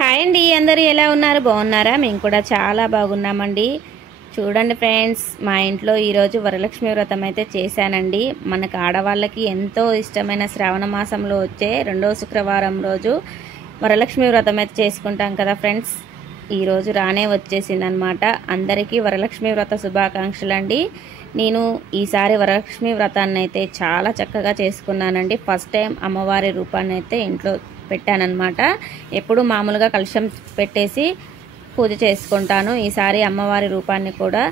Hi అండి, అందరూ ఎలా ఉన్నారు? బాగున్నారా? మేము కూడా చాలా బాగున్నామండి. చూడండి ఫ్రెండ్స్, మా ఇంట్లో ఈరోజు వరలక్ష్మి వ్రతం అయితే చేశానండి. మనకు ఆడవాళ్ళకి ఎంతో ఇష్టమైన శ్రావణ మాసంలో వచ్చే రెండో శుక్రవారం రోజు వరలక్ష్మి వ్రతం అయితే చేసుకుంటాం కదా ఫ్రెండ్స్. ఈరోజు రానే వచ్చేసిందనమాట. అందరికీ వరలక్ష్మి వ్రత శుభాకాంక్షలు అండి. నేను ఈసారి వరలక్ష్మి వ్రతాన్ని అయితే చాలా చక్కగా చేసుకున్నానండి. ఫస్ట్ టైం అమ్మవారి రూపాన్ని అయితే ఇంట్లో పెట్టానన్నమాట. ఎప్పుడు మామూలుగా కలశం పెట్టేసి పూజ చేసుకుంటాను. ఈసారి అమ్మవారి రూపాన్ని కూడా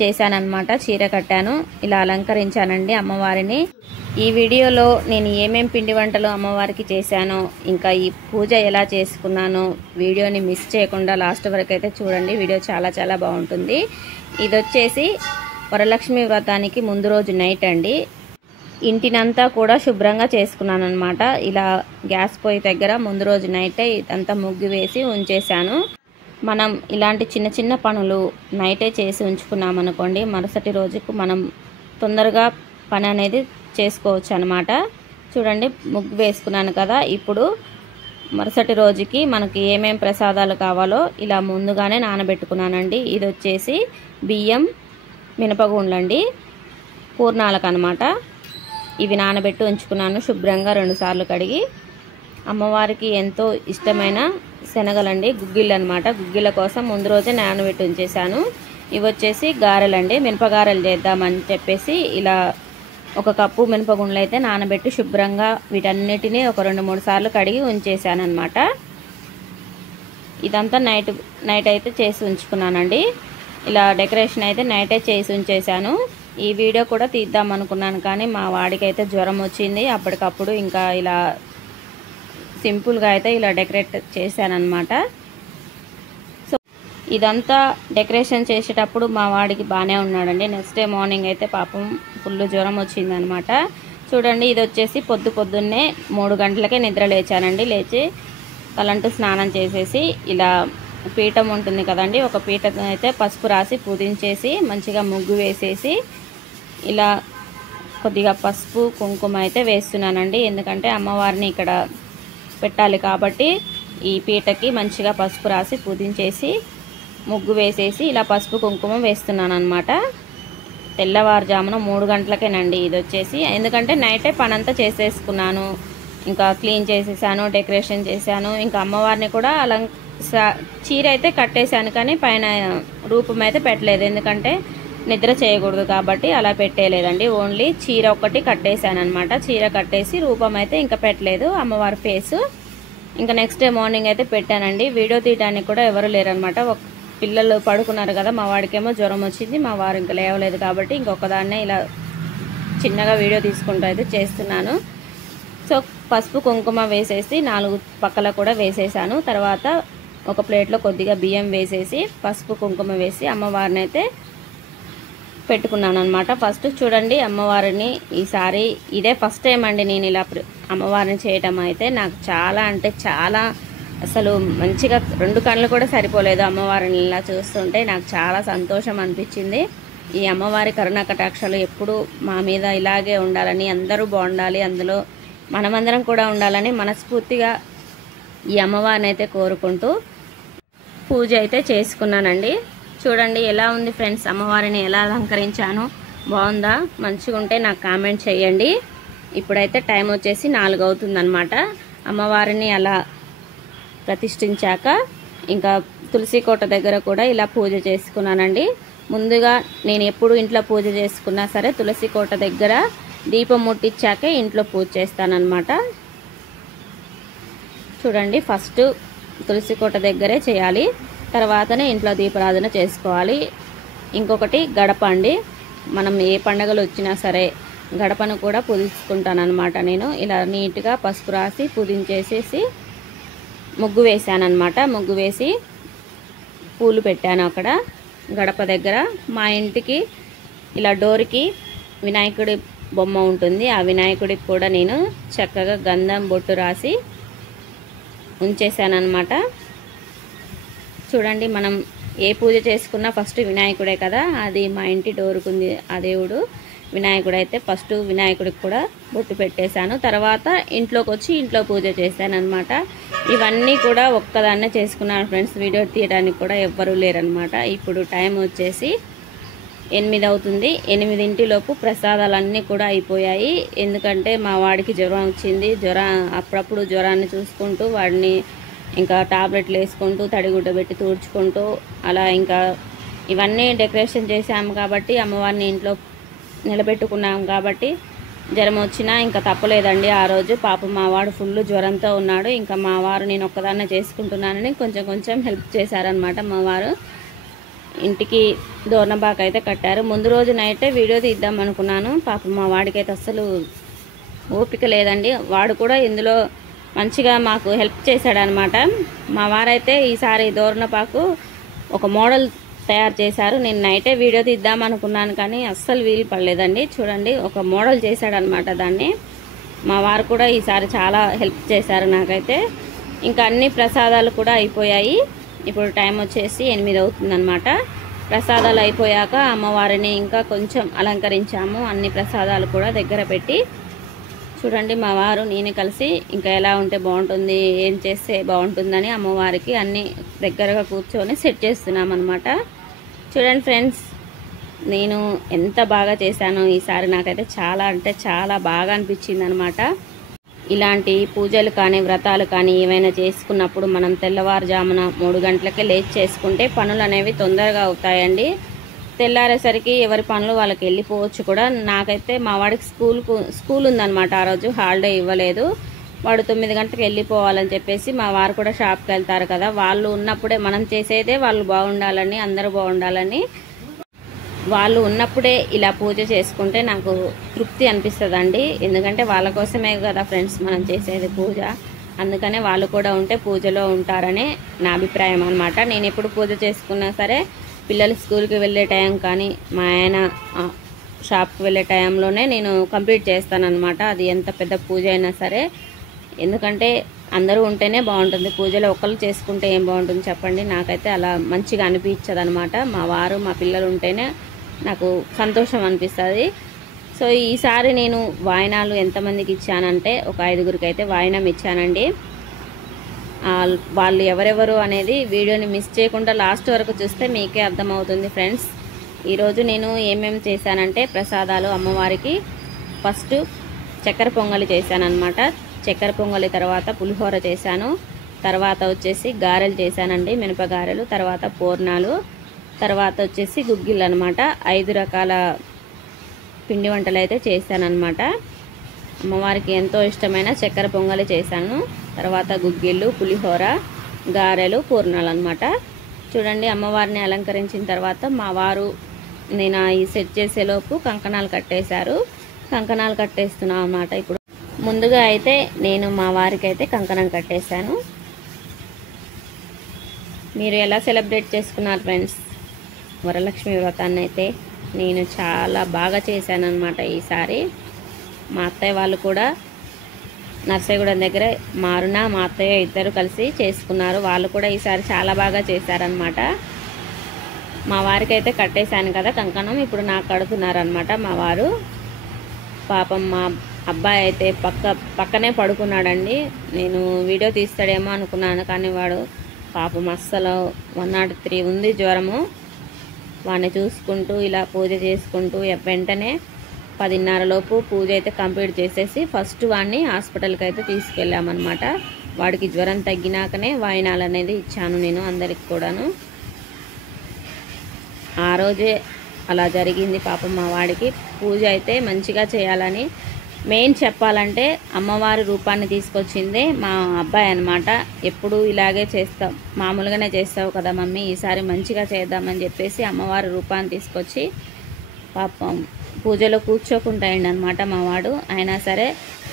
చేశానన్నమాట. చీర కట్టాను, ఇలా అలంకరించానండి అమ్మవారిని. ఈ వీడియోలో నేను ఏమేం పిండి వంటలు అమ్మవారికి చేశానో, ఇంకా ఈ పూజ ఎలా చేసుకున్నానో వీడియోని మిస్ చేయకుండా లాస్ట్ వరకు అయితే చూడండి. వీడియో చాలా చాలా బాగుంటుంది. ఇది వచ్చేసి వరలక్ష్మి వ్రతానికి ముందు రోజు నైట్ అండి. ఇంటినంతా కూడా శుభ్రంగా చేసుకున్నాను అనమాట. ఇలా గ్యాస్ పొయ్యి దగ్గర ముందు రోజు నైటే ఇదంతా ముగ్గు వేసి ఉంచేసాను. మనం ఇలాంటి చిన్న చిన్న పనులు నైటే చేసి ఉంచుకున్నాం అనుకోండి, మరుసటి రోజుకు మనం తొందరగా పని అనేది చేసుకోవచ్చు అనమాట. చూడండి, ముగ్గు వేసుకున్నాను కదా. ఇప్పుడు మరుసటి రోజుకి మనకి ఏమేం ప్రసాదాలు కావాలో ఇలా ముందుగానే నానబెట్టుకున్నానండి. ఇది వచ్చేసి బియ్యం, మినపగుండ్లండి, పూర్ణాలకు అనమాట. ఇవి నానబెట్టి ఉంచుకున్నాను శుభ్రంగా 2 సార్లు కడిగి. అమ్మవారికి ఎంతో ఇష్టమైన శనగలండి, గుగ్గిళ్ళు అనమాట. గుగ్గిళ్ళ కోసం ముందు రోజే నానబెట్టి ఉంచేసాను. ఇవి వచ్చేసి గారెలండి, మినపగారెలు చేద్దామని చెప్పేసి ఇలా 1 కప్పు మినపగుండ్లు అయితే నానబెట్టి శుభ్రంగా వీటన్నిటినీ ఒక 2-3 సార్లు కడిగి ఉంచేసాను అనమాట. ఇదంతా నైట్ అయితే చేసి ఉంచుకున్నానండి. ఇలా డెకరేషన్ అయితే నైటే చేసి ఉంచేసాను. ఈ వీడియో కూడా తీద్దాం అనుకున్నాను, కానీ మా వాడికి అయితే జ్వరం వచ్చింది. అప్పటికప్పుడు ఇంకా ఇలా సింపుల్గా అయితే ఇలా డెకరేట్ చేశానన్నమాట. సో ఇదంతా డెకరేషన్ చేసేటప్పుడు మా వాడికి బాగానే ఉన్నాడండి. నెక్స్ట్ డే మార్నింగ్ అయితే పాపం ఫుల్ జ్వరం వచ్చిందనమాట. చూడండి, ఇది వచ్చేసి పొద్దున్నే 3 గంటలకే నిద్ర లేచానండి. లేచి తలంటూ స్నానం చేసేసి ఇలా పీఠం ఉంటుంది కదండి, ఒక పీఠం అయితే పసుపు రాసి పూజించేసి మంచిగా ముగ్గు వేసేసి ఇలా కొద్దిగా పసుపు కుంకుమ అయితే వేస్తున్నానండి. ఎందుకంటే అమ్మవారిని ఇక్కడ పెట్టాలి కాబట్టి ఈ పీటకి మంచిగా పసుపు రాసి పూజించేసి ముగ్గు వేసేసి ఇలా పసుపు కుంకుమ వేస్తున్నాను అనమాట. తెల్లవారుజామున 3 గంటలకేనండి ఇది వచ్చేసి. ఎందుకంటే నైటే పనంతా చేసేసుకున్నాను, ఇంకా క్లీన్ చేసేసాను, డెకరేషన్ చేశాను. ఇంకా అమ్మవారిని కూడా చీర అయితే కట్టేశాను, కానీ పైన రూపం అయితే పెట్టలేదు. ఎందుకంటే నిద్ర చేయకూడదు కాబట్టి అలా పెట్టేయలేదండి. ఓన్లీ చీర ఒక్కటి కట్టేశాను అనమాట. చీర కట్టేసి రూపం అయితే ఇంకా పెట్టలేదు, అమ్మవారి ఫేసు. ఇంకా నెక్స్ట్ డే మార్నింగ్ అయితే పెట్టానండి. వీడియో తీయడానికి కూడా ఎవరు లేరనమాట. పిల్లలు పడుకున్నారు కదా, మా వాడికేమో జ్వరం వచ్చింది, మా వారు ఇంకా లేవలేదు కాబట్టి ఇంకొకదాన్నే ఇలా చిన్నగా వీడియో తీసుకుంటూ అయితే చేస్తున్నాను. సో పసుపు కుంకుమ వేసేసి 4 పక్కల కూడా వేసేసాను. తర్వాత ఒక ప్లేట్లో కొద్దిగా బియ్యం వేసేసి పసుపు కుంకుమ వేసి అమ్మవారిని అయితే పెట్టుకున్నాను అనమాట. ఫస్ట్ చూడండి, అమ్మవారిని ఈసారి ఇదే ఫస్ట్ టైం అండి నేను ఇలా అమ్మవారిని చేయటం. అయితే నాకు చాలా అంటే చాలా అసలు మంచిగా 2 కళ్ళు కూడా సరిపోలేదు అమ్మవారిని ఇలా చూస్తుంటే. నాకు చాలా సంతోషం అనిపించింది. ఈ అమ్మవారి కరుణా కటాక్షాలు ఎప్పుడు మా మీద ఇలాగే ఉండాలని, అందరూ బాగుండాలి, అందులో మనమందరం కూడా ఉండాలని మనస్ఫూర్తిగా ఈ అమ్మవారిని అయితే కోరుకుంటూ పూజ అయితే చేసుకున్నానండి. చూడండి ఎలా ఉంది ఫ్రెండ్స్, అమ్మవారిని ఎలా అలంకరించాను, బాగుందా? మంచిగా ఉంటే నాకు కామెంట్ చేయండి. ఇప్పుడైతే టైం వచ్చేసి 4 అవుతుందన్నమాట. అమ్మవారిని అలా ప్రతిష్ఠించాక ఇంకా తులసి కోట దగ్గర కూడా ఇలా పూజ చేసుకున్నానండి. ముందుగా నేను ఎప్పుడు ఇంట్లో పూజ చేసుకున్నా సరే తులసి కోట దగ్గర దీపం ముట్టించాకే ఇంట్లో పూజ చేస్తానన్నమాట. చూడండి, ఫస్ట్ తులసి కోట దగ్గరే చేయాలి, తర్వాతనే ఇంట్లో దీపారాధన చేసుకోవాలి. ఇంకొకటి గడప అండి. మనం ఏ పండుగలు వచ్చినా సరే గడపను కూడా పూజించుకుంటానమాట. నేను ఇలా నీట్గా పసుపు రాసి పూజించేసేసి ముగ్గు వేసానమాట. ముగ్గు వేసి పూలు పెట్టాను అక్కడ గడప దగ్గర. మా ఇంటికి ఇలా డోర్కి వినాయకుడి బొమ్మ ఉంటుంది. ఆ వినాయకుడికి కూడా నేను చక్కగా గంధం బొట్టు రాసి ఉంచేసానమాట. చూడండి, మనం ఏ పూజ చేసుకున్నా ఫస్ట్ వినాయకుడే కదా, అది మా ఇంటి డోరుకుంది ఆ దేవుడు. వినాయకుడు అయితే ఫస్ట్ వినాయకుడికి కూడా బొట్టు పెట్టేశాను. తర్వాత ఇంట్లోకి వచ్చి ఇంట్లో పూజ చేశాను అనమాట. ఇవన్నీ కూడా ఒక్కదాన్నే చేసుకున్నాను ఫ్రెండ్స్. వీడియో తీయడానికి కూడా ఎవ్వరూ లేరనమాట. ఇప్పుడు టైం వచ్చేసి 8 అవుతుంది. 8 ప్రసాదాలన్నీ కూడా అయిపోయాయి. ఎందుకంటే మా వాడికి జ్వరం వచ్చింది. అప్పుడప్పుడు జ్వరాన్ని చూసుకుంటూ వాడిని ఇంకా టాబ్లెట్లు వేసుకుంటూ తడిగుడ్డ పెట్టి తూడ్చుకుంటూ అలా ఇంకా ఇవన్నీ డెకరేషన్ చేసాము కాబట్టి అమ్మవారిని ఇంట్లో నిలబెట్టుకున్నాం కాబట్టి జ్వరం వచ్చినా ఇంకా తప్పలేదండి. ఆ రోజు పాపం మా వాడు ఫుల్ జ్వరంతో ఉన్నాడు. ఇంకా మా వారు నేను ఒక్కదాన్నే చేసుకుంటున్నానని కొంచెం హెల్ప్ చేశారనమాట. మా వారు ఇంటికి దోరణబాక అయితే కట్టారు. ముందు రోజు నైటే వీడియో తీద్దాం అనుకున్నాను. పాపం మా వాడికైతే అస్సలు ఓపిక లేదండి. వాడు కూడా ఇందులో మంచిగా మాకు హెల్ప్ చేశాడనమాట. మా వారైతే ఈసారి దోరణపాకు ఒక మోడల్ తయారు చేశారు. నేను నైటే వీడియో తీద్దాం అనుకున్నాను కానీ అస్సలు వీలు పడలేదండి. చూడండి ఒక మోడల్ చేశాడనమాట దాన్ని. మా వారు కూడా ఈసారి చాలా హెల్ప్ చేశారు నాకైతే. ఇంకా అన్ని ప్రసాదాలు కూడా అయిపోయాయి. ఇప్పుడు టైం వచ్చేసి 8 అవుతుందన్నమాట. ప్రసాదాలు అయిపోయాక అమ్మవారిని ఇంకా కొంచెం అలంకరించాము. అన్ని ప్రసాదాలు కూడా దగ్గర పెట్టి చూడండి మా వారు నేను కలిసి ఇంకా ఎలా ఉంటే బాగుంటుంది, ఏం చేస్తే బాగుంటుందని అమ్మవారికి అన్ని దగ్గరగా కూర్చొని సెట్ చేస్తున్నాం అనమాట. చూడండి ఫ్రెండ్స్, నేను ఎంత బాగా చేశానో ఈసారి నాకైతే చాలా అంటే చాలా బాగా అనిపించింది అనమాట. ఇలాంటి పూజలు కానీ వ్రతాలు కానీ ఏమైనా చేసుకున్నప్పుడు మనం తెల్లవారుజామున 3 గంటలకే లేచి చేసుకుంటే పనులు అనేవి తొందరగా అవుతాయండి. తెల్లారేసరికి ఎవరి పనులు వాళ్ళకి వెళ్ళిపోవచ్చు కూడా. నాకైతే మా వాడికి స్కూల్ ఉందన్నమాట. ఆ రోజు హాలిడే ఇవ్వలేదు. వాడు 9 గంటలకు వెళ్ళిపోవాలని చెప్పేసి మా వారు కూడా షాప్కి వెళ్తారు కదా. వాళ్ళు ఉన్నప్పుడే మనం చేసేదే వాళ్ళు బాగుండాలని, అందరూ బాగుండాలని, వాళ్ళు ఉన్నప్పుడే ఇలా పూజ చేసుకుంటే నాకు తృప్తి అనిపిస్తుందండి. ఎందుకంటే వాళ్ళ కోసమే కదా ఫ్రెండ్స్ మనం చేసేది పూజ. అందుకనే వాళ్ళు కూడా ఉంటే పూజలో ఉంటారనే నా అభిప్రాయం అనమాట. నేను ఎప్పుడు పూజ చేసుకున్నా సరే పిల్లలు స్కూల్కి వెళ్ళే టైం కానీ మా ఆయన షాప్కి వెళ్ళే టైంలోనే నేను కంప్లీట్ చేస్తానన్నమాట. అది ఎంత పెద్ద పూజ అయినా సరే. ఎందుకంటే అందరూ ఉంటేనే బాగుంటుంది. పూజలో ఒకళ్ళు చేసుకుంటే ఏం బాగుంటుంది చెప్పండి. నాకైతే అలా మంచిగా అనిపించదు అనమాట. మా వారు మా పిల్లలు ఉంటేనే నాకు సంతోషం అనిపిస్తుంది. సో ఈసారి నేను వాయినాలు ఎంతమందికి ఇచ్చానంటే ఒక 5గురికి అయితే వాయినం ఇచ్చానండి. వాళ్ళు ఎవరెవరు అనేది వీడియోని మిస్ చేయకుండా లాస్ట్ వరకు చూస్తే మీకే అర్థమవుతుంది ఫ్రెండ్స్. ఈరోజు నేను ఏమేమి చేశానంటే ప్రసాదాలు అమ్మవారికి ఫస్ట్ చక్కెర పొంగలి చేశానన్నమాట. చక్కెర పొంగలి తర్వాత పులిహోర చేశాను. తర్వాత వచ్చేసి గారెలు చేశానండి, మినపగారెలు. తర్వాత పూర్ణాలు, తర్వాత వచ్చేసి గుగ్గిళ్ళు అనమాట. 5 రకాల పిండి వంటలు అయితే చేశానన్నమాట. అమ్మవారికి ఎంతో ఇష్టమైన చక్కెర పొంగలి చేశాను. తర్వాత గుగ్గిళ్ళు, పులిహోర, గారెలు, పూర్ణాలు అనమాట. చూడండి అమ్మవారిని అలంకరించిన తర్వాత మా వారు నేను ఈ సెట్ చేసేలోపు కంకణాలు కట్టేశారు. కంకణాలు కట్టేస్తున్నాం అన్నమాట. ఇప్పుడు ముందుగా అయితే నేను మా వారికి అయితే కంకణం కట్టేశాను. మీరు ఎలా సెలబ్రేట్ చేసుకున్నారు ఫ్రెండ్స్ వరలక్ష్మి వ్రతాన్ని? అయితే నేను చాలా బాగా చేశాను అనమాట ఈసారి. మా అత్తయ్య వాళ్ళు కూడా నర్సయ్యగూడెం దగ్గర మా అత్తయ్య ఇద్దరు కలిసి చేసుకున్నారు. వాళ్ళు కూడా ఈసారి చాలా బాగా చేశారనమాట. మా వారికి అయితే కట్టేశాను కదా కంకణం. ఇప్పుడు నాకు కడుతున్నారనమాట మా వారు. పాపం మా అబ్బాయి అయితే పక్కనే పడుకున్నాడండి. నేను వీడియో తీస్తాడేమో అనుకున్నాను కానీ వాడు పాపం అస్సలు 103 ఉంది జ్వరము. వాడిని చూసుకుంటూ ఇలా పూజ చేసుకుంటూ వెంటనే 10:30 లోపు పూజ అయితే కంప్లీట్ చేసేసి ఫస్ట్ వాడిని హాస్పిటల్కి అయితే తీసుకెళ్ళామన్నమాట. వాడికి జ్వరం తగ్గినాకనే వాయినాలు అనేది ఇచ్చాను నేను అందరికి కూడాను. ఆ రోజే అలా జరిగింది. పాపం మా వాడికి పూజ అయితే మంచిగా చేయాలని మెయిన్ చెప్పాలంటే అమ్మవారి రూపాన్ని తీసుకొచ్చిందే మా అబ్బాయి అనమాట. ఎప్పుడు ఇలాగే చేస్తావు, మామూలుగానే చేస్తావు కదా మమ్మీ, ఈసారి మంచిగా చేద్దామని చెప్పేసి అమ్మవారి రూపాన్ని తీసుకొచ్చి పాపం పూజలో కూర్చోకుంటాయండి అనమాట మా వాడు. అయినా సరే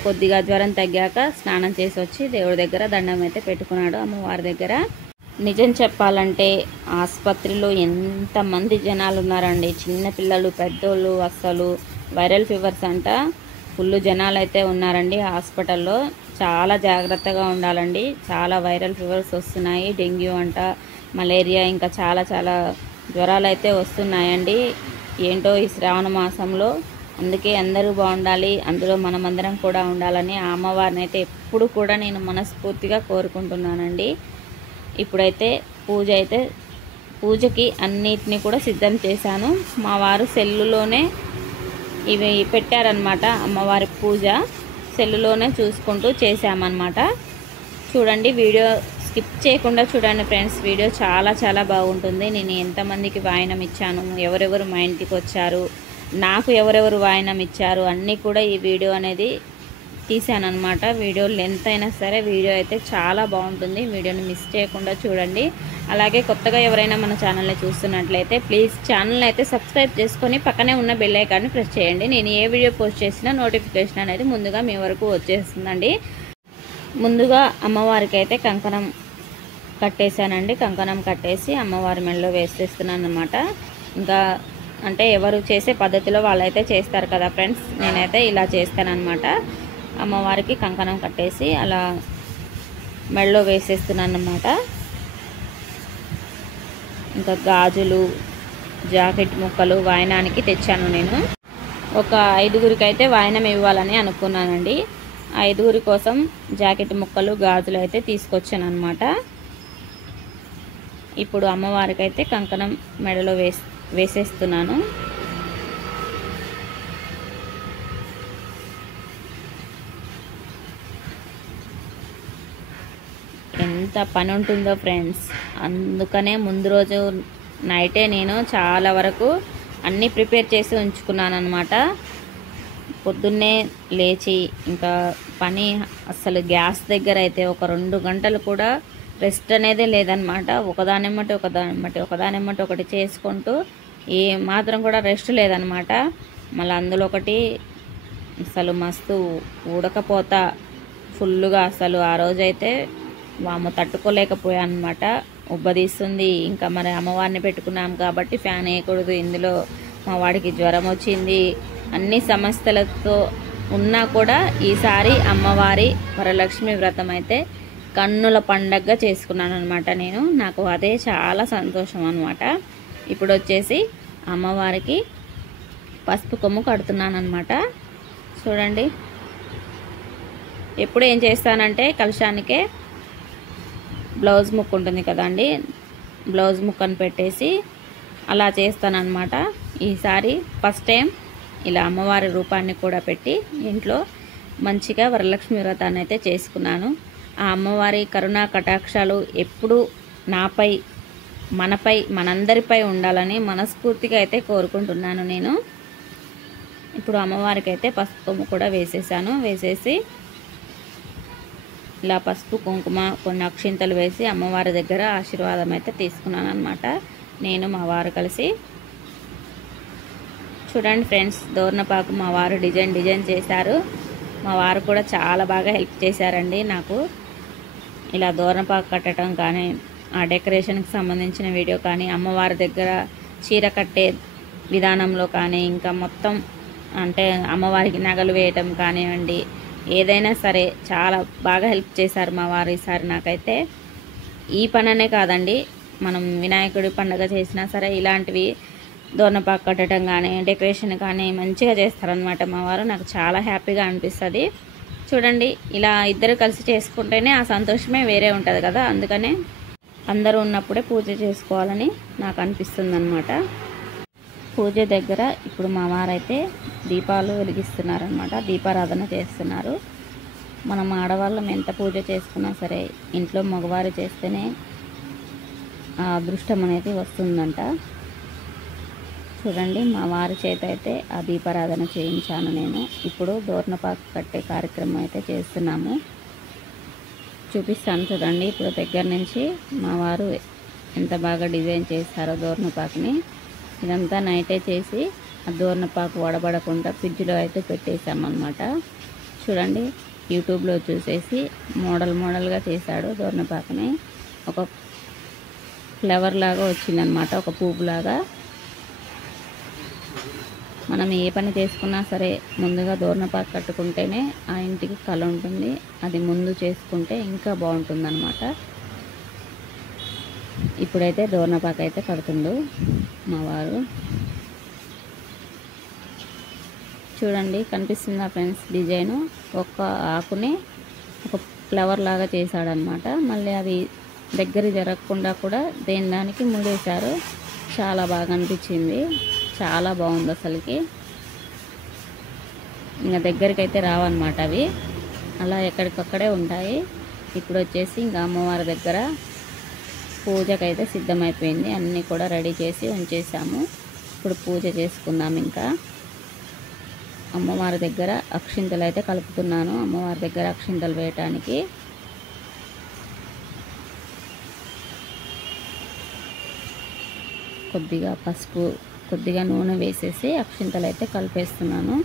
కొద్దిగా జ్వరం తగ్గాక స్నానం చేసి వచ్చి దేవుడి దగ్గర దండం అయితే పెట్టుకున్నాడు అమ్మవారి దగ్గర. నిజం చెప్పాలంటే ఆసుపత్రిలో ఎంతమంది జనాలు ఉన్నారండి, చిన్నపిల్లలు పెద్దోళ్ళు. అస్సలు వైరల్ ఫీవర్స్ అంట ఫుల్ జనాలు అయితే ఉన్నారండి హాస్పిటల్లో. చాలా జాగ్రత్తగా ఉండాలండి. చాలా వైరల్ ఫీవర్స్ వస్తున్నాయి. డెంగ్యూ అంట, మలేరియా, ఇంకా చాలా జ్వరాలు అయితే వస్తున్నాయండి. ఏంటో ఈ శ్రావణ మాసంలో అందుకే అందరూ బాగుండాలి, అందులో మనమందరం కూడా ఉండాలని ఆ అమ్మవారిని అయితే ఎప్పుడు కూడా నేను మనస్ఫూర్తిగా కోరుకుంటున్నానండి. ఇప్పుడైతే పూజకి అన్నిటిని కూడా సిద్ధం చేశాను. మా వారు సెల్లులోనే ఇవి పెట్టారనమాట. అమ్మవారి పూజ సెల్లులోనే చూసుకుంటూ చేశామన్నమాట. చూడండి, వీడియో స్కిప్ చేయకుండా చూడండి ఫ్రెండ్స్. వీడియో చాలా చాలా బాగుంటుంది. నేను ఎంతమందికి వాయినం ఇచ్చాను, ఎవరెవరు మా ఇంటికి వచ్చారు, నాకు ఎవరెవరు వాయినం ఇచ్చారు అన్నీ కూడా ఈ వీడియో అనేది తీసానమాట. వీడియో లెంత్ అయినా సరే వీడియో అయితే చాలా బాగుంటుంది. వీడియోని మిస్ చేయకుండా చూడండి. అలాగే కొత్తగా ఎవరైనా మన ఛానల్ని చూస్తున్నట్లయితే ప్లీజ్ ఛానల్ని అయితే సబ్స్క్రైబ్ చేసుకొని పక్కనే ఉన్న బెల్ ఐకాన్ని ప్రెస్ చేయండి. నేను ఏ వీడియో పోస్ట్ చేసినా నోటిఫికేషన్ అనేది ముందుగా మీ వరకు వచ్చేస్తుందండి. ముందుగా అమ్మవారికి అయితే కంకణం కట్టేశానండి. కంకణం కట్టేసి అమ్మవారి మెడలో వేసేస్తున్నాను అనమాట. ఇంకా అంటే ఎవరు చేసే పద్ధతిలో వాళ్ళైతే చేస్తారు కదా ఫ్రెండ్స్, నేనైతే ఇలా చేస్తానన్నమాట. అమ్మవారికి కంకణం కట్టేసి అలా మెడలో వేసేస్తున్నాను అన్నమాట. ఇంకా గాజులు, జాకెట్ ముక్కలు వాయనానికి తెచ్చాను. నేను ఒక 5గురికి అయితే వాయనం ఇవ్వాలని అనుకున్నానండి. 5గురి కోసం జాకెట్ ముక్కలు, గాజులు అయితే తీసుకొచ్చాను అనమాట. ఇప్పుడు అమ్మవారికి అయితే కంకణం మెడలో వేసేస్తున్నాను. ఎంత పని ఉంటుందో ఫ్రెండ్స్, అందుకనే ముందు రోజు నైటే నేను చాలా వరకు అన్నీ ప్రిపేర్ చేసి ఉంచుకున్నాను అనమాట. పొద్దున్నే లేచి ఇంకా పని అసలు గ్యాస్ దగ్గర అయితే ఒక 2 గంటలు కూడా రెస్ట్ అనేది లేదనమాట. ఒకదానెమ్మటి ఒకటి చేసుకుంటూ ఏ మాత్రం కూడా రెస్ట్ లేదనమాట. మళ్ళీ అందులో ఒకటి అసలు మస్తు ఉడకపోతా ఫుల్గా, అసలు ఆ రోజైతే వాము తట్టుకోలేకపోయాను అనమాట. ఉబ్బదీస్తుంది. ఇంకా మరి అమ్మవారిని పెట్టుకున్నాం కాబట్టి ఫ్యాన్ వేయకూడదు, ఇందులో మా వాడికి జ్వరం వచ్చింది, అన్ని సమస్యలతో ఉన్నా కూడా ఈసారి అమ్మవారి వరలక్ష్మి వ్రతం అయితే కన్నుల పండగగా చేసుకున్నాను అనమాట. నాకు అదే చాలా సంతోషం అనమాట. ఇప్పుడు వచ్చేసి అమ్మవారికి పసుపు కొమ్ము కడుతున్నాను అనమాట. చూడండి, ఎప్పుడు ఏం చేస్తానంటే కలశానికే బ్లౌజ్ ముక్క ఉంటుంది కదండి, బ్లౌజ్ ముక్కను పెట్టేసి అలా చేస్తానన్నమాట. ఈసారి ఫస్ట్ టైం ఇలా అమ్మవారి రూపాన్ని కూడా పెట్టి ఇంట్లో మంచిగా వరలక్ష్మి వ్రతాన్ని అయితే చేసుకున్నాను. ఆ అమ్మవారి కరుణా కటాక్షాలు ఎప్పుడూ నాపై, మనపై, మనందరిపై ఉండాలని మనస్ఫూర్తిగా అయితే కోరుకుంటున్నాను నేను. ఇప్పుడు అమ్మవారికి అయితే పసుపు కొమ్ము కూడా వేసేసాను. వేసేసి ఇలా పసుపు కుంకుమ కొన్ని అక్షింతలు వేసి అమ్మవారి దగ్గర ఆశీర్వాదం అయితే తీసుకున్నాను అనమాట. నేను మా వారు కలిసి. చూడండి ఫ్రెండ్స్, దోర్నపాకు మా వారు డిజైన్ చేశారు. మా వారు కూడా చాలా బాగా హెల్ప్ చేశారండి నాకు. ఇలా దోర్నపాకు కట్టడం కానీ, ఆ డెకరేషన్కి సంబంధించిన వీడియో కానీ, అమ్మవారి దగ్గర చీర కట్టే విధానంలో కానీ, ఇంకా మొత్తం అంటే అమ్మవారికి నగలు వేయటం కానివ్వండి, ఏదైనా సరే చాలా బాగా హెల్ప్ చేశారు మా వారు ఈసారి నాకైతే. ఈ పననే కాదండి, మనం వినాయకుడి పండుగ చేసినా సరే ఇలాంటివి దోర్నపాకు కట్టడం కానీ, డెకరేషన్ కానీ మంచిగా చేస్తారనమాట మా వారు. నాకు చాలా హ్యాపీగా అనిపిస్తుంది. చూడండి, ఇలా ఇద్దరు కలిసి చేసుకుంటేనే ఆ సంతోషమే వేరే ఉంటుంది కదా. అందుకనే అందరూ ఉన్నప్పుడే పూజ చేసుకోవాలని నాకు అనిపిస్తుంది అనమాట. పూజ దగ్గర ఇప్పుడు మా వారైతే దీపాలు వెలిగిస్తున్నారనమాట, దీపారాధన చేస్తున్నారు. మనం ఆడవాళ్ళం ఎంత పూజ చేసుకున్నా సరే ఇంట్లో మగవారు చేస్తేనే ఆ అదృష్టం అనేది వస్తుందంట. చూడండి, మా వారి చేత అయితే ఆ దీపారాధన చేయించాను నేను. ఇప్పుడు దోర్నపాకు కట్టే కార్యక్రమం అయితే చేస్తున్నాము. చూపిస్తాను చూడండి. ఇప్పుడు దగ్గర నుంచి మా వారు ఎంత బాగా డిజైన్ చేస్తారో దోర్నపాకుని. ఇదంతా నైటే చేసి ఆ దోర్నపాకు వడబడకుండా ఫ్రిడ్జ్లో అయితే పెట్టేసామన్నమాట. చూడండి, యూట్యూబ్లో చూసేసి మోడల్గా చేశాడు దోర్నపాకుని. ఒక ఫ్లవర్ లాగా వచ్చిందనమాట, ఒక పువ్వులాగా. మనం ఏ పని చేసుకున్నా సరే ముందుగా దోర్నపాకు కట్టుకుంటేనే ఆ ఇంటికి కళ ఉంటుంది. అది ముందు చేసుకుంటే ఇంకా బాగుంటుందన్నమాట. ఇప్పుడైతే దోర్నపాకు అయితే కడుతుండు మా వారు. చూడండి కనిపిస్తుందా ఫ్రెండ్స్ డిజైను. ఒక్క ఆకుని ఒక ఫ్లవర్ లాగా చేశాడనమాట. మళ్ళీ అవి దగ్గర జరగకుండా కూడా దేని దానికి ముడేశారు. చాలా బాగా అనిపించింది, చాలా బాగుంది అసలుకి. ఇంకా దగ్గరికి అయితే రావన్నమాట అవి, అలా ఎక్కడికక్కడే ఉంటాయి. ఇప్పుడు వచ్చేసి ఇంకా అమ్మవారి దగ్గర పూజకైతే సిద్ధమైపోయింది, అన్నీ కూడా రెడీ చేసి ఉంచేసాము. ఇప్పుడు పూజ చేసుకుందాం. ఇంకా అమ్మవారి దగ్గర అక్షింతలు అయితే కలుపుతున్నాను, అమ్మవారి దగ్గర అక్షింతలు వేయటానికి. కొద్దిగా పసుపు, కొద్దిగా నూనె వేసేసి అక్షింతలు అయితే కలిపేస్తున్నాను.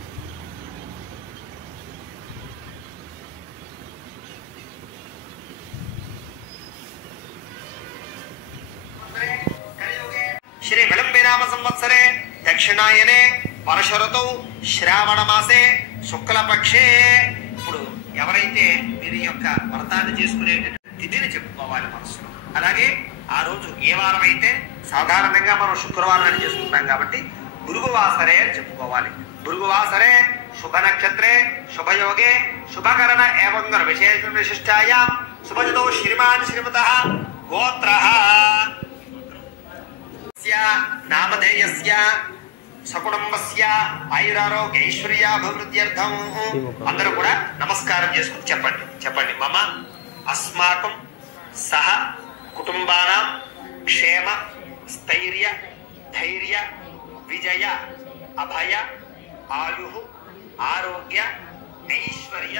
శ్రీ విలంబినామ సంవత్సరే దక్షిణాయనే వర్షఋతౌ శ్రావణ మాసే శుక్లపక్షే. ఇప్పుడు ఎవరైతే వీరి యొక్క వ్రతాన్ని చేసుకునే తిథిని చెప్పుకోవాలి మనసులో. అలాగే ఆ రోజు ఏ వారం అయితే సాధారణంగా మనం శుక్రవారాన్ని చేసుకుంటాం కాబట్టి భృగువాసరే అని చెప్పుకోవాలి. భృగువాసరే శుభ నక్షత్రే శుభయోగే శుభకరణ ఏవం విశేష విశిష్టాయాం శుభజతో శ్రీమాన్ శ్రీమతః గోత్రః నామధేయస్య సకుటుంబస్య ఆయురారోగ్య ఐశ్వర్యాభివృద్ధ్యర్థం. అందరూ కూడా నమస్కారం చేసుకుని చెప్పండి. మమ అస్మాకం సహ కుటుంబానాం క్షేమ స్థైర్య ధైర్య విజయ అభయ ఆయు ఆరోగ్య ఐశ్వర్య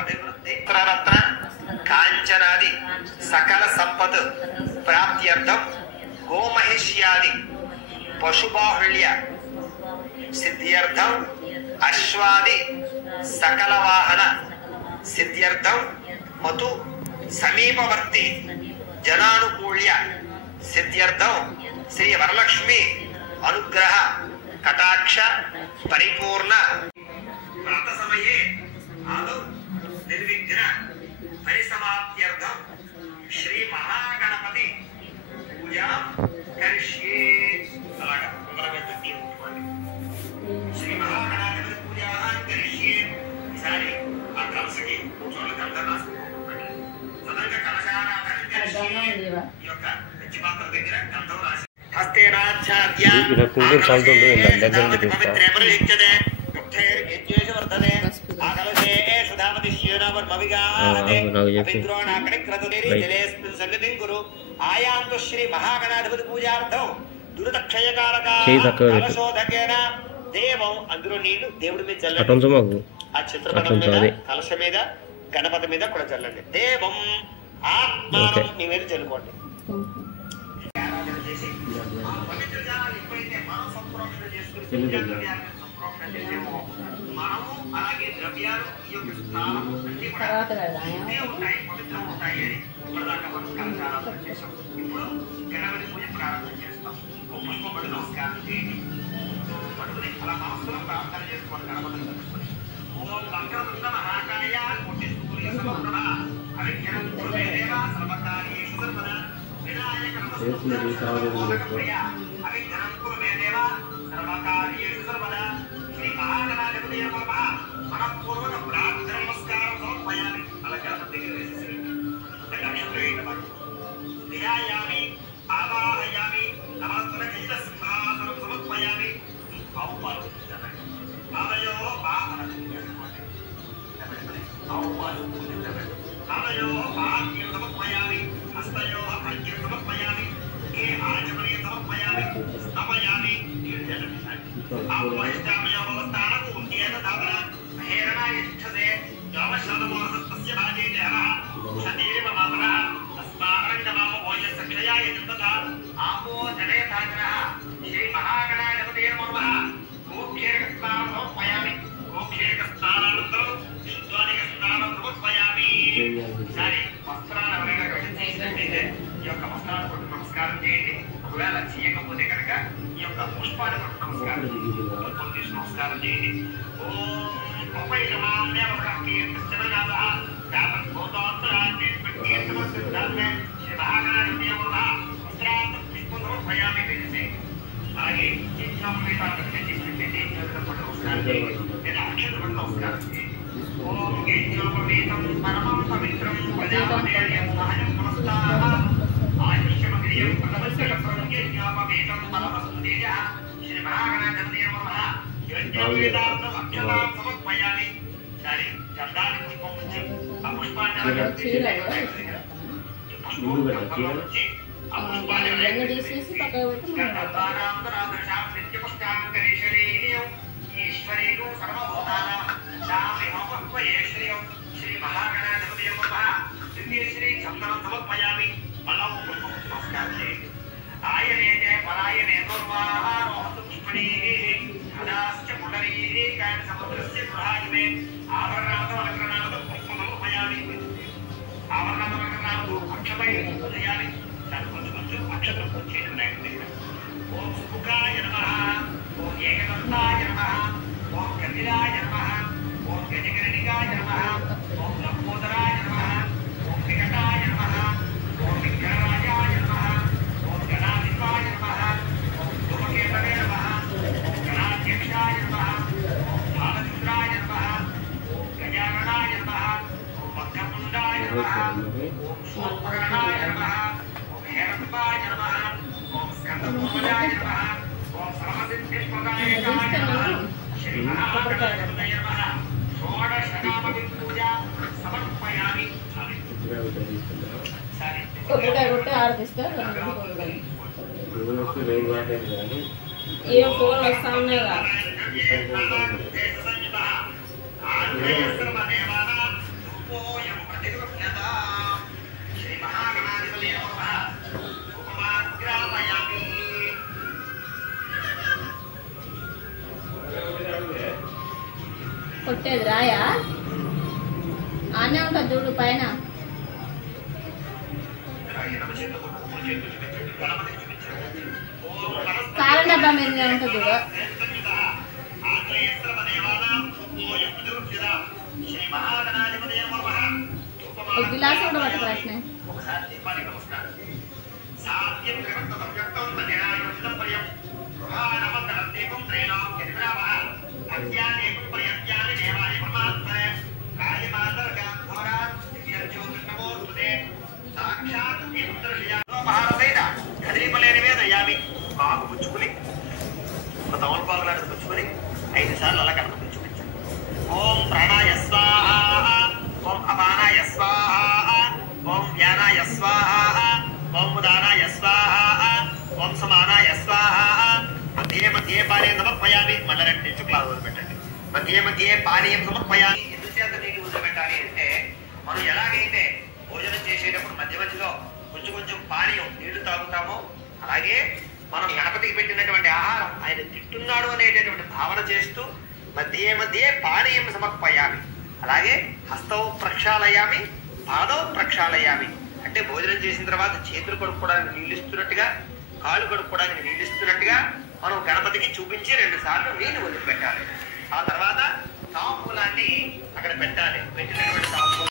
అభివృద్ధి రత్న కాంచనాది సకల సంపత్ ప్రాప్త్యర్థం గోమహిష్యాది పశుబాహుళ్య సిద్ధ్యర్థం అశ్వాది సకల వాహన సిద్ధ్యర్థం మతు సమీపవర్తి జనానుకూల్య సిద్ధ్యర్థం శ్రీ వరలక్ష్మి అనుగ్రహ కటాక్ష పరిపూర్ణ వ్రత సమయే ఆదౌ నిర్విఘ్న పరిసమాప్త్యర్థం శ్రీ మహాగణపతి పూజా కరిష్యే. అలాగా శ్రీ మహాగణాధిపతి పూజా కరిష్యే. ఈసారి ఆ కలసకి కూర్చోళ్ళు గంధం రాసుకుంటారు. సదంగా కలశారాధన కరిష్యే. ఈ యొక్క గచ్చి పాత్ర దగ్గర గంధం రాసి హస్తేనాఛాద్య పవిత్రేమరిచ్చదే యుక్తైర్యజ్ఞేషు వర్ధతే ఆకలశే సుధామతి శ్రీరామర్మవిగాహతే అభిద్రోణాకడి క్రతుదేరి జలేస్మిన్ సన్నిధిం కురు ఆయాంతు శ్రీ మహాగణాధిపతి పూజార్థం దురితక్షయకారక కలశోధకేన దేవం. అందులో నీళ్లు దేవుడి మీద చల్లండి, ఆ చిత్రపటం మీద కలశ మీద గణపతి మీద కూడా చల్లండి. దేవం ఆత్మానం మీ మీద చల్లుకోండి. పవిత్ర జనాలు ఎప్పుడైతే మనం సంప్రోక్షణ చేసుకుని సంప్రోక్షణ చేసేమో మనము అలాగే ద్రవ్యాలు ఈ యొక్క స్థానము అన్ని కూడా ఉంటాయి, పవిత్రం ఉంటాయి అని ఇప్పటిదాకా మనం కలశారాధన చేసాం. ఇప్పుడు గణపతి పూజ ప్రారంభం చేస్తాం. పుష్పం పడి నమస్కారం చేయండి, పడుకుని అలా మనసులో ప్రార్థన చేసుకోండి. గణపతిని తలుచుకొని ఓం వక్రతుండ మహాకాయ కోటి సూర్య సమప్రభ అవిఘ్నం కురు మే దేవ సర్వకార్యేషు సర్వదా వినాయక నమస్తుభ్యం అవిఘ్నం కురు మే దేవ సర్వకార్యేషు సర్వదా. శ్రీ మహాగణాధిపతి నమః. మనఃపూర్వక ప్రార్థన నమస్కారం సమర్పయామి. అలా గణపతి ధ్యాయామి ఆవాహయామి నమస్కృత సింహాసనం సమర్పయామి. ఆవుపాలు నాదయో నాదయో భాగ్యం సమర్పయామి. హస్తయో అర్ఘ్యం సమర్పయామి. ఏ ఆచమనీయ సమర్పయామి. స్తమయామి. ఆపవైష్టామయో భవస్థానకు ఉంకేత ధావన హేరణాయ శిక్షతే యావశతమోహస్తస్య భాగే జహరః ఉషతేవ మాతరః తస్మారంగమామ ఓయస్య క్షయాయ నిర్మత ఆపో జనయతాగ్రహ. శ్రీ మహాగణాధిపతే నమః. గోక్షేక స్నానం సమర్పయామి. గోక్షేక స్నానానంతరం శుద్ధానిక స్నానం సమర్పయామి. సరే వస్త్రాలు ఎవరైనా కట్టించేసినట్లయితే ఈ యొక్క వస్త్రాలు కొట్టి నమస్కారం చేయండి. ఒకవేళ చేయకపోతే కనుక ఈ యొక్క పుష్పాన్ని కొట్టి నమస్కారం చేసి నమస్కారం చేయండి. ఓం ఉపై నమామ్య శ్రీ మహాగణాధిపతి నమః. వస్త్రాంత పుష్పం సమర్పయామి. అలాగే యజ్ఞోపేతాన్ని చేసినట్లయితే నమస్కారం చేయండి. ఓం యజ్ఞోపవీతం పరమం పవిత్రం ప్రజాపతేయం సహజం నమస్కారః ఆయుష్యమగ్రియం ప్రథమచక్రం యజ్ఞోపవీతం పరమస్తు తేజః శ్రీ మహాగణాధిపతయే నమః యజ్ఞోపవీతార్థం అక్షతాం సమర్పయామి. సరే గంధాన్ని పుష్పం నుంచి ఆ పుష్పాన్ని ఈశ్వరేణు సర్వభూతానాం శ్రీ మహాగణాధిపతయే నమః దివ్యశ్రీ చందనం సమర్పయామి. మనం నమస్కారం చేయండి. ఆయనేతే పరాయణే దుర్వాహారోహతు పుష్పణీః అదాశ్చ పుండరీః కాయన సముద్రస్య గృహాయుమే ఆభరణార్థం అలంకరణార్థం పుష్పం సమర్పయామి. ఆభరణార్థం అలంకరణార్థం అక్షతై చేయాలి. దాన్ని కొంచెం అక్షతం చేయండి. ఓం సుముఖాయ నమః, ఓం ఏకదంతాయ నమః, ఓం కపిలాయ నమః, ఓం గజగణనికాయ నమః, ఓం లంబోదరాయ నమః, ఓం వికటాయ నమః, ఓం విఘ్నరాజాయ నమః, ఓం గణాధిపాయ నమః, ఓం ధూమకేతవే నమః, ఓం గణాధ్యక్షాయ నమః, ఓం బాలచంద్రాయ నమః, ఓం గజాననాయ నమః, ఓం వక్రతుండాయ నమః, ఓం శూర్పకర్ణాయ నమః, ఓం హేరంబాయ నమః, ఓం స్కందపూర్వజాయ నమః, ఓం సర్వసిద్ధిప్రదాయకాయ నమః. శ్రీ మహాగణాధిపతయే నమః. షోడశనామవి పూజ సమర్పయామి. కొబ్బరికాయ కొట్టి ఆరతిస్తే ఏ ఫోన్ వస్తా ఉన్నాయి కదా. శ్రీ మహాగణాధిపతయే నమః. ఉపమాగ్రామయామి. కొట్టేది రాయా ఆనే ఉంటుంది చూడు పైన. కారం డబ్బా మీద ఉంటుంది చూడు. ఒక గిలాస్ కూడా పట్టుకురాట్నే. ఆకు పుచ్చుకుని ఒక తమలపాకు లాంటిది పుచ్చుకొని 5 సార్లు అలా కనపడి చూపించాలి. ఓం ప్రాణాయ స్వాహ, ఓం అపానాయ స్వాహ, ఓం వ్యానాయ స్వాహ, ఓం ఉదానాయ స్వాహ, ఓం సమానాయ స్వాహ. మధ్యే మధ్యే పానీయం సమర్పయామి. మళ్ళీ 2 నిమిషాలు వదిలిపెట్టండి. మధ్యే మధ్యే పానీయం సమర్పయామి. ఎందుచేత నీళ్ళు వదిలిపెట్టాలి అంటే మనం ఎలాగైతే భోజనం చేసేటప్పుడు మధ్య మధ్యలో కొంచెం పానీయం నీళ్లు తాగుతామో అలాగే మనం గణపతికి పెట్టినటువంటి ఆహారం ఆయన తింటున్నాడు అనేటటువంటి భావన చేస్తూ మధ్యే మధ్యే పానీయం సమర్పయామి. అలాగే హస్తౌ ప్రక్షాళయామి, పాదౌ ప్రక్షాళయామి. అంటే భోజనం చేసిన తర్వాత చేతులు కడుక్కోవడానికి నీళ్ళు ఇస్తున్నట్టుగా, కాళ్ళు కడుక్కోవడానికి నీళ్ళు ఇస్తున్నట్టుగా మనం గణపతికి చూపించి 2 సార్లు నీళ్లు వదిలిపెట్టాలి. ఆ తర్వాత తాంబూలాన్ని అక్కడ పెట్టాలి. పెట్టినటువంటి తాంబూలం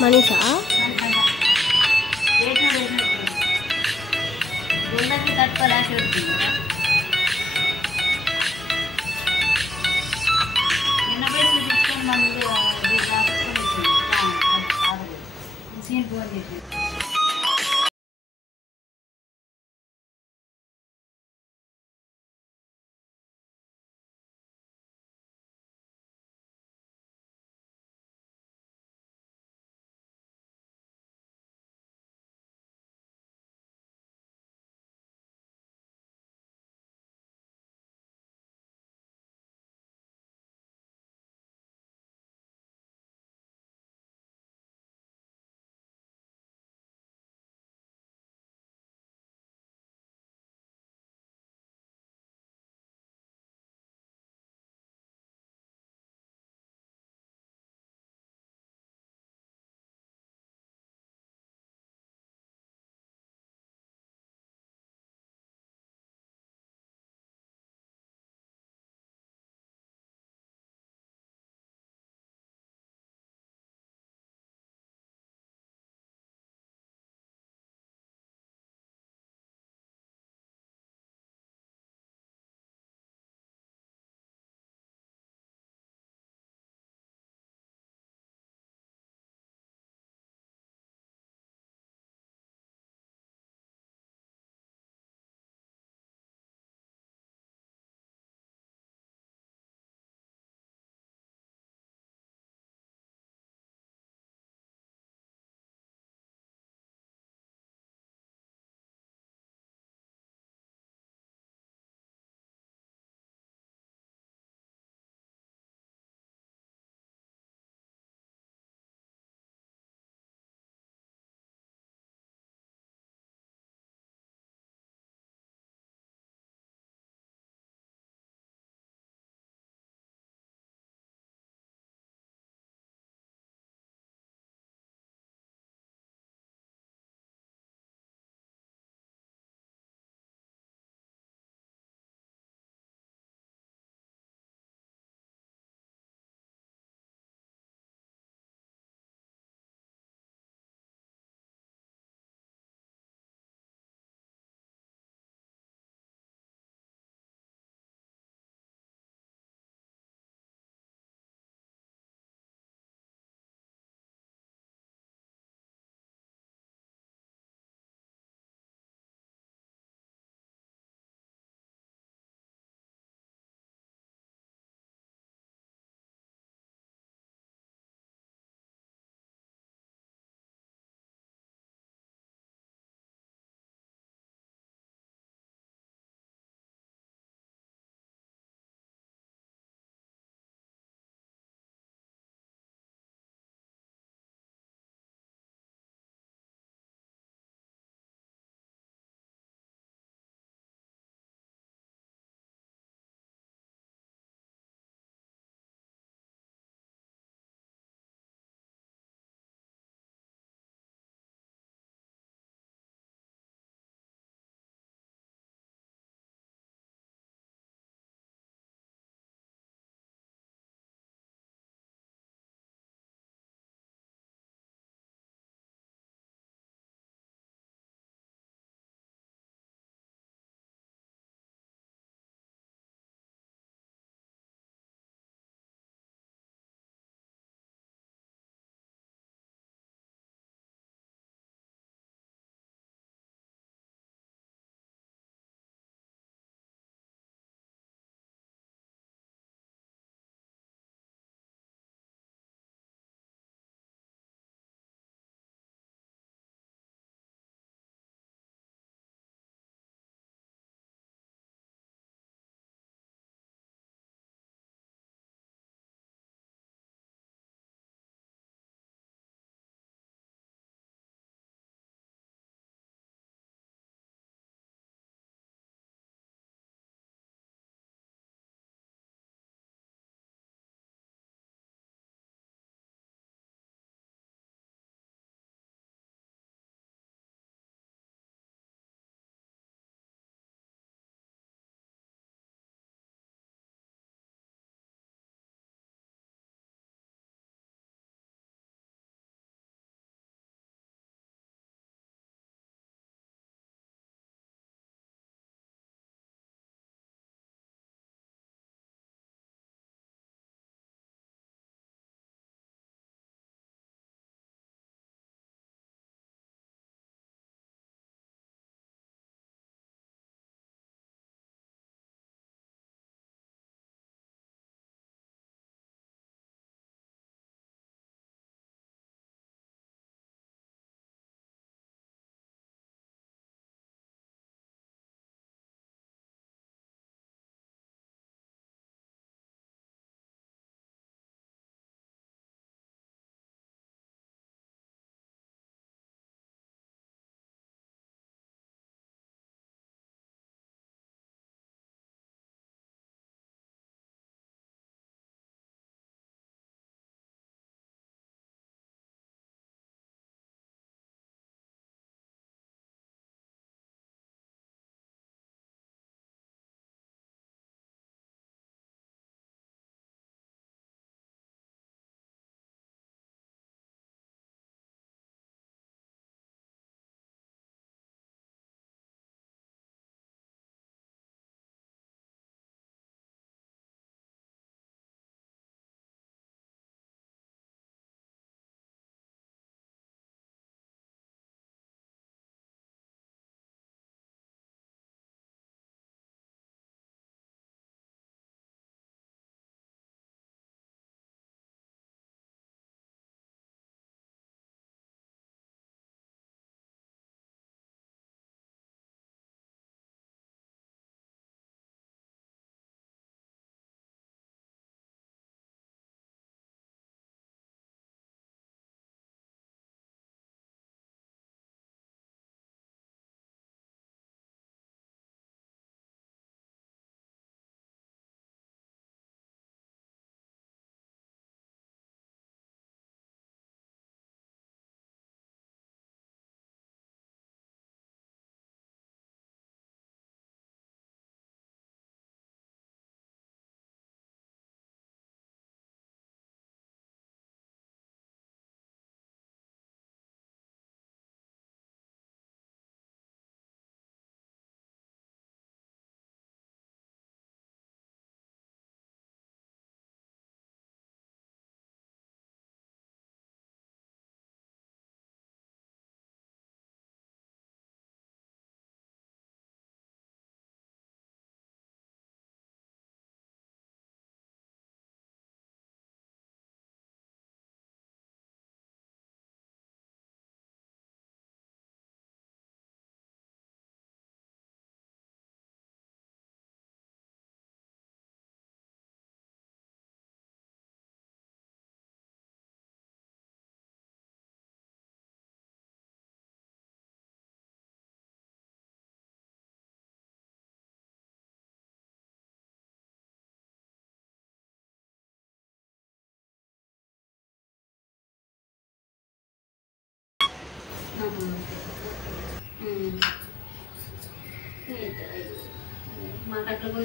మనీషా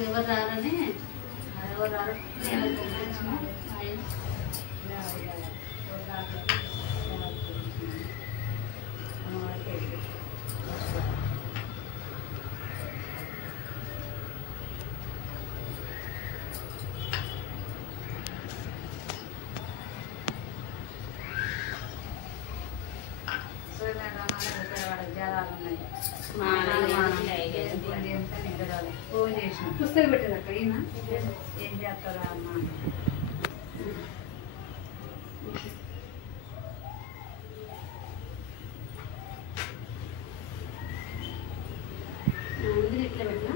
ఎవరు రారని ఎవరు రారు ఫోన్ చేసిన పుస్తకం పెట్టారు అక్కడ ఈయన ఏం చేస్తారా అమ్మ ఇట్లా పెట్టినా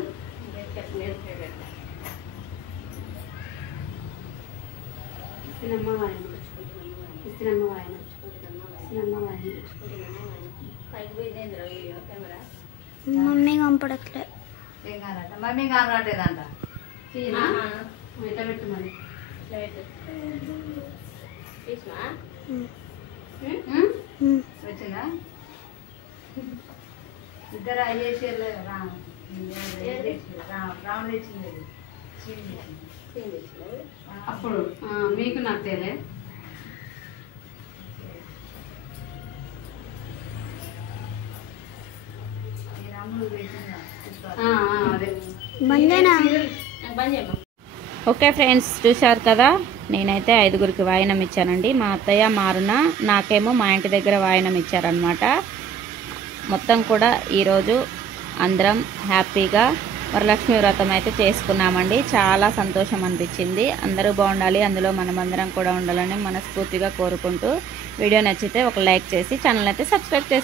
ఇస్తున్నమ్మ వాయన ఇస్తున్నమ్మ వాయన ఇస్తున్నమ్మ వాయన మమ్మీ కంపడట్లే ఏం కానట మమ్మీ కానట్లేదంట ఇట్లా పెట్టు మరి వచ్చిందా ఇద్దరు అయ్యేసి రావణ తెచ్చింది అప్పుడు మీకు నాకు తెలియదు బందేనా ఓకే ఫ్రెండ్స్, చూశారు కదా, నేనైతే 5గురికి వాయినం ఇచ్చానండి. మా అత్తయ్య మారున నాకేమో మా ఇంటి దగ్గర వాయినం ఇచ్చారనమాట. మొత్తం కూడా ఈరోజు అందరం హ్యాపీగా వరలక్ష్మి వ్రతం అయితే చేసుకున్నామండి. చాలా సంతోషం అనిపించింది. అందరూ బాగుండాలి, అందులో మనమందరం కూడా ఉండాలని మనస్ఫూర్తిగా కోరుకుంటూ వీడియో నచ్చితే ఒక లైక్ చేసి ఛానల్ అయితే సబ్స్క్రైబ్ చేసుకోండి.